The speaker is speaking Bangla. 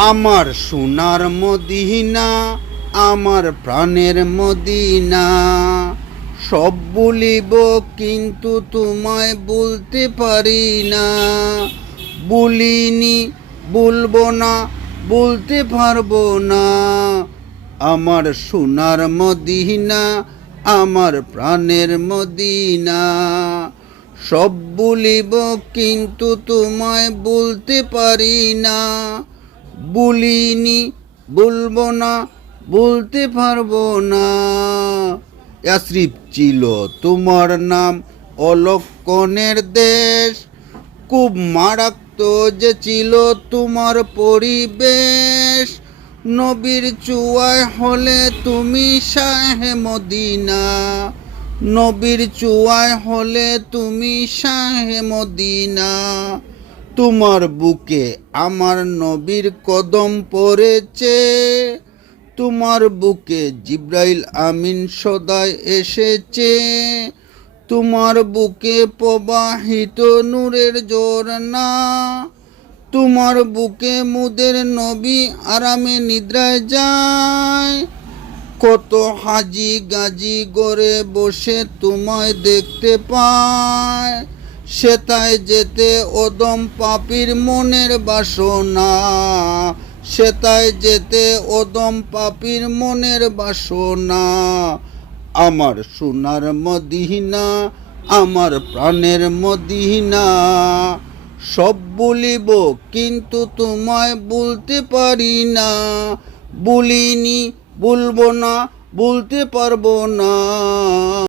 আমার সোনার মদিনা, আমার প্রাণের মদিনা। সব বলিব কিন্তু তোমায় বলতে পারি না। বলিনি, বলবো না, বলতে পারবো না। আমার সোনার মদিনা, আমার প্রাণের মদিনা। সব বলিব কিন্তু তোমায় বলতে পারি না। বলিনি, বলবো না, বলতে পারবো না। ইয়াসরিব ছিল তোমার নাম, অলক্ষণের দেশ। খুব মারাত্মক যে ছিল তোমার পরিবেশ। নবীর চুয়ায় হলে তুমি শাহে মদিনা। নবীর চুয়ায় হলে তুমি শাহে মদিনা। তোমার বুকে আমার নবীর কদম পড়েছে। তোমার বুকে জিব্রাইল আমিন সদাই এসেছে। তোমার বুকে প্রবাহিত নূরের ঝরনা। তোমার বুকে মুদের নবী আরামে নিদ্রায় যায়। কত হাজি গাজি গড়ে বসে তোমায় দেখতে পায়। সেতায় যেতে ওদম পাপীর মনের বাসনা। সেতায় যেতে ওদম পাপীর মনের বাসনা। আমার সোনার মদিনা, আমার প্রাণের মদিনা। সব বলিব কিন্তু তোমায় বলতে পারি না। বলিনি, বলবো না, বলতে পারবো না।